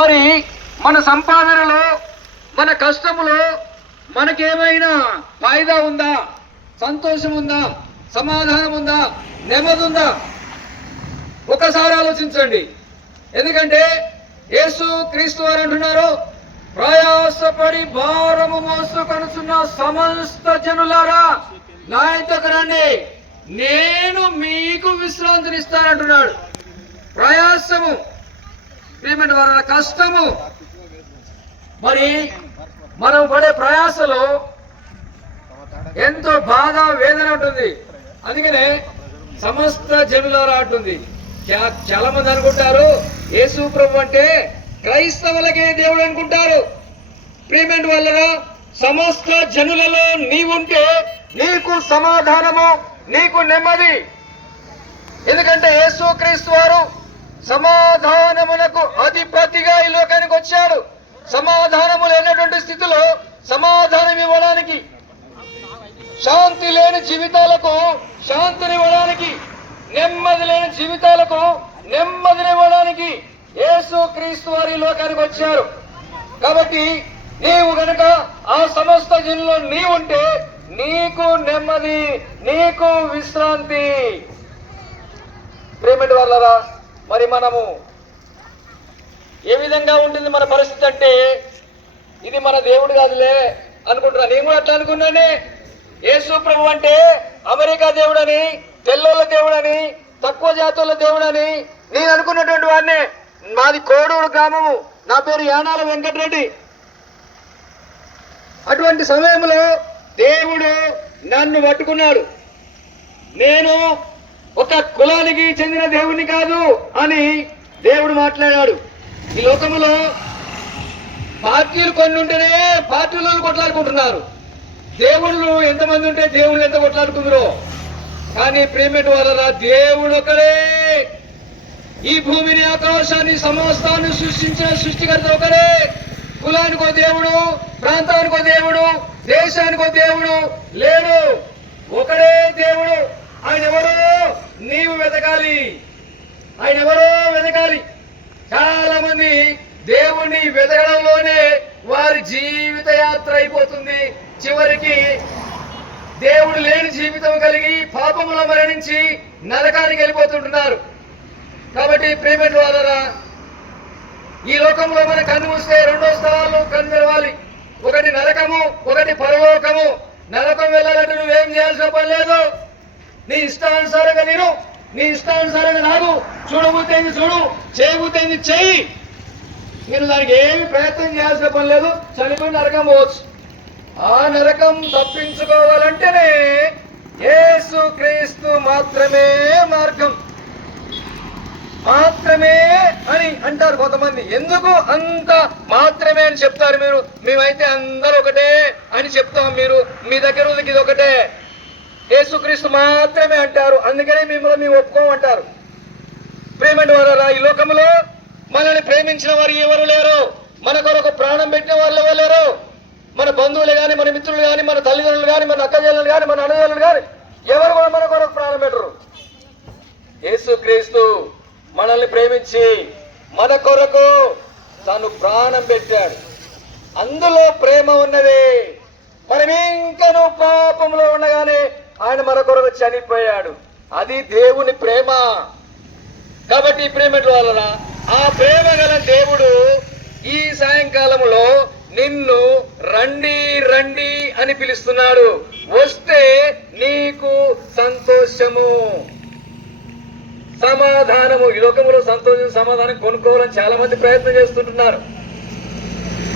మరి మన సంపాదనలో, మన కష్టములో మనకేమైనా ఫాయిదా ఉందా? సంతోషం ఉందా? సమాధానం ఉందా? నెమ్మది ఉందా? ఒకసారి ఆలోచించండి. ఎందుకంటే యేసు క్రీస్తు వారు అంటున్నారు, ప్రయాసపడి భారము మోసుకొనుచున్న సమస్త జనులారా నా యొద్దకు రండి, నేను మీకు విశ్రాంతినిస్తానంటున్నాడు. ప్రయాసము, పేమెంట్ వల్ల కష్టము, మరి మనం పడే ప్రయాసలో ఎంతో బాధ వేదన ఉంటుంది. అందుకనే సమస్త జనులారా అంటుంది. చాలా మంది అనుకుంటారు యేసు ప్రభు అంటే క్రైస్తవులకే దేవుడు అనుకుంటారు. పేమెంట్ వల్ల సమస్త జనులలో నీవుంటే నీకు సమాధానము, నీకు నెమ్మది. ఎందుకంటే యేసు క్రీస్తు వారు సమాధానమునకు అధిపతిగా ఈ లోకానికి వచ్చాడు. సమాధానము లేనటువంటి స్థితిలో సమాధానం ఇవ్వడానికి, శాంతి లేని జీవితాలకు శాంతినివ్వడానికి, నెమ్మది లేని జీవితాలకు నెమ్మదినివ్వడానికి యేసు క్రీస్తు వారి లోకానికి వచ్చారు. కాబట్టి నీవు గనక ఆ సమస్త జనుల్లో నీవుంటే నీకు నెమ్మది, నీకు విశ్రాంతి. ప్రేమటి వాళ్ళరా, మరి మనము ఏ విధంగా ఉంటుంది మన పరిస్థితి అంటే, ఇది మన దేవుడు కాదులే అనుకుంటున్నా. నేను కూడా అట్లా అనుకున్నానే. యేసు ప్రభు అంటే అమెరికా దేవుడని, తెల్లోళ్ళ దేవుడని, తక్కువ జాతుల దేవుడని నేను అనుకున్నటువంటి వాడినే. మాది కోడూరు గ్రామము, నా పేరు యానాల వెంకటరెడ్డి. అటువంటి సమయంలో దేవుడు నన్ను పట్టుకున్నాడు. నేను ఒక కులానికి చెందిన దేవుని కాదు అని దేవుడు మాట్లాడాడు. ఈ లోకంలో పార్టీలు కొన్ని ఉంటేనే పార్టీలను కొట్లాడుకుంటున్నారు. దేవుళ్ళు ఎంతమంది ఉంటే దేవుళ్ళు ఎంత కొట్లాడుకుందరో. కానీ ప్రేమటి వల్ల దేవుడు ఒకడే. ఈ భూమిని, ఆకాశాన్ని, సమస్తాన్ని సృష్టించిన సృష్టికర్త ఒకడే. కులానికో దేవుడు, ప్రాంతానికో దేవుడు, దేశానికో దేవుడు లేడు. ఒకడే దేవుడు. ఆయన ఎవరో నీవు వెతకాలి. ఆయన ఎవరో వెతకాలి. చాలా మంది దేవుణ్ణి వెతకడంలోనే వారి జీవిత యాత్ర అయిపోతుంది. చివరికి దేవుడు లేని జీవితం కలిగి పాపములో మరణించి నరకానికి వెళ్ళిపోతుంటున్నారు. కాబట్టి ప్రేమటి వాళ్ళరా, ఈ లోకంలో మన కన్ను మూస్తే రెండో స్థలాల్లో కన్ను తెరవాలి. ఒకటి నరకము, ఒకటి పరలోకము. నరకం వెళ్ళాలంటే నువ్వేం చేయాల్సిన పని లేదు. నీ ఇష్టానుసారంగా నేను, నీ ఇష్టానుసారంగా నాకు, చూడబోతేంది చూడు, చేయబోతేంది చెయ్యి. నేను దానికి ఏమి ప్రయత్నం చేయాల్సిన పని లేదు. చనిపోయి నరకం పోవచ్చు. ఆ నరకం తప్పించుకోవాలంటేనే యేసు క్రీస్తు మాత్రమే మార్గం, మాత్రమే అని అంటారు కొంతమంది. ఎందుకు అంత మాత్రమే అని చెప్తారు మీరు? మేమైతే అందరూ ఒకటే అని చెప్తాం. మీరు మీ దగ్గర ఉంది ఇది ఒకటే, యేసుక్రీస్తు మాత్రమే అంటారు. అందుకనే మిమ్మల్ని మేము ఒప్పుకోమంటారు. ప్రేమటి వారా, ఈ లోకంలో మనల్ని ప్రేమించిన వారు ఎవరు లేరు. మన కొరకు ప్రాణం పెట్టిన వాళ్ళు ఎవరు లేరు. మన బంధువులు కానీ, మన మిత్రులు కానీ, మన తల్లిదండ్రులు కానీ, మన అక్కజల్లు కానీ, మన అన్నదల్లు కానీ ఎవరు కూడా మన కొరకు ప్రాణం పెట్టరు. యేసుక్రీస్తు మనల్ని ప్రేమించి మన కొరకు తను ప్రాణం పెట్టాడు. అందులో ప్రేమ ఉన్నది. మనం ఇంకనూ పాపంలో ఉండగానే ఆయన మన కొరకు చనిపోయాడు. అది దేవుని ప్రేమ. కాబట్టి ప్రేమటి వలన ఆ ప్రేమ గల దేవుడు ఈ సాయంకాలంలో నిన్ను రండి రండి అని పిలుస్తున్నాడు. వస్తే నీకు సంతోషము, సమాధానము. ఈ లోకంలో సంతోషం, సమాధానం కొనుక్కోవాలని చాలా మంది ప్రయత్నం చేస్తుంటున్నారు.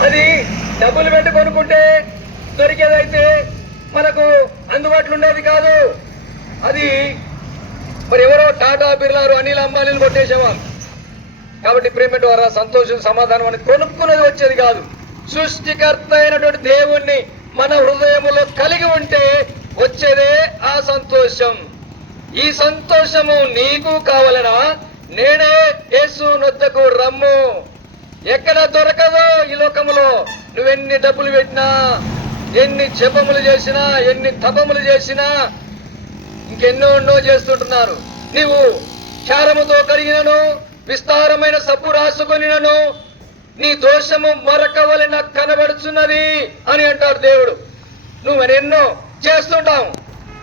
అది డబ్బులు పెట్టి కొనుక్కుంటే దొరికేదైతే మనకు అందుబాటులో ఉండేది కాదు. అది మరి ఎవరో టాటా, బిర్లాలు, అనిల్ అంబానీలు కొట్టేసేవాళ్ళు. కాబట్టి ప్రేమటి వారా, సంతోషం, సమాధానం అనేది కొనుక్కున్నది వచ్చేది కాదు. సృష్టికర్త అయినటువంటి దేవుణ్ణి మన హృదయములో కలిగి ఉంటే వచ్చేదే ఆ సంతోషం. ఈ సంతోషము నీకు కావాలనా? నేనే యేసు నొద్దకు రమ్ము. ఎక్కడ దొరకదో ఈ లోకములో. నువ్వెన్ని డబ్బులు పెట్టినా, ఎన్ని జపములు చేసినా, ఎన్ని తపములు చేసినా, ఇంకెన్నో చేస్తుంటున్నారు. నీవు క్షారముతో కడిగినను, విస్తారమైన సబ్బు రాసుకొనినను, నీ దోషము మరొక వలె నాకు కనబడుచున్నది అని అంటాడు దేవుడు. నువ్వు ఎన్నో చేస్తుంటావు,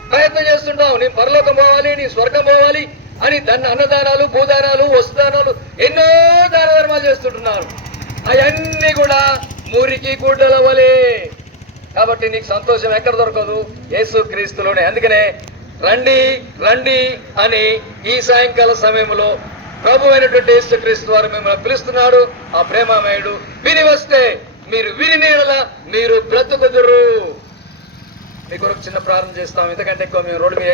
ప్రయత్నం చేస్తుంటావు, నీ పరలోకం పోవాలి, నీ స్వర్గం పోవాలి అని అన్నదానాలు, భూదానాలు, వస్తుదానాలు, ఎన్నో దాన ధర్మాలు చేస్తుంటున్నారు. అవన్నీ కూడా మురికి గుడ్డల వలె. కాబట్టి నీకు సంతోషం ఎక్కడ దొరకదు? యేసు క్రీస్తులోనే. అందుకనే రండి రండి అని ఈ సాయంకాల సమయంలో ప్రభు అయినటువంటి యేసు క్రీస్తు వారు మిమ్మల్ని పిలుస్తున్నాడు. ఆ ప్రేమమయుడు విని వస్తే మీరు విని నీడల మీరు బ్రతుకుదురు. మీ కొరకు చిన్న ప్రారంభం చేస్తాం. ఇంతకంటే ఎక్కువ మేము రోడ్డు మీద